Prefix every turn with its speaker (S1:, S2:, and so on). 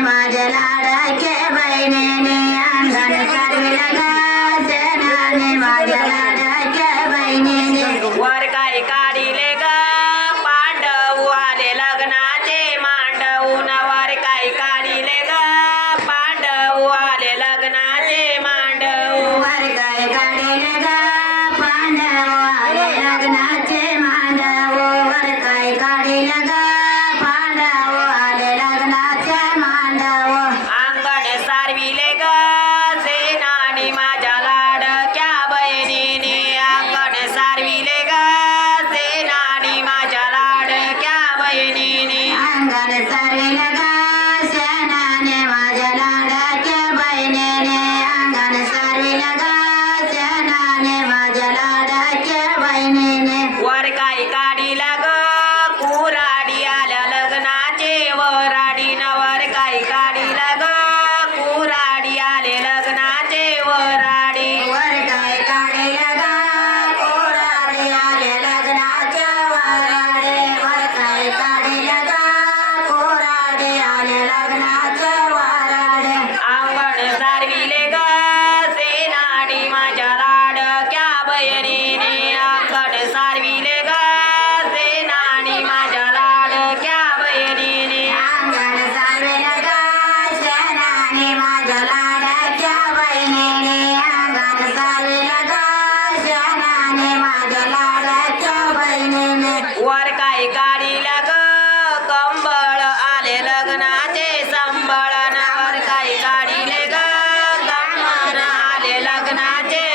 S1: माझ्या लाडाचे बहिणीने अंगण सारविलं ग. शेणाने माझ्या लाडाच्या बहिणीने.
S2: वर काय काढिले ग? पांडव आले लग्नाचे मांडवून वर काय काढिले ग? पांडव आले लग्नाचे मांडव.
S1: वर काय काढले ग? पांडव आले लग्नाचे
S2: बहिणीने अंगण सारविलं आणि माझ्या लाड्याच्या बहिणीने
S1: अंगण सारीला वर काही काढीला ग कंबळ आले लग्नाचे संबळ.
S2: वर काही काढीले ग कंबळ आले लग्नाचे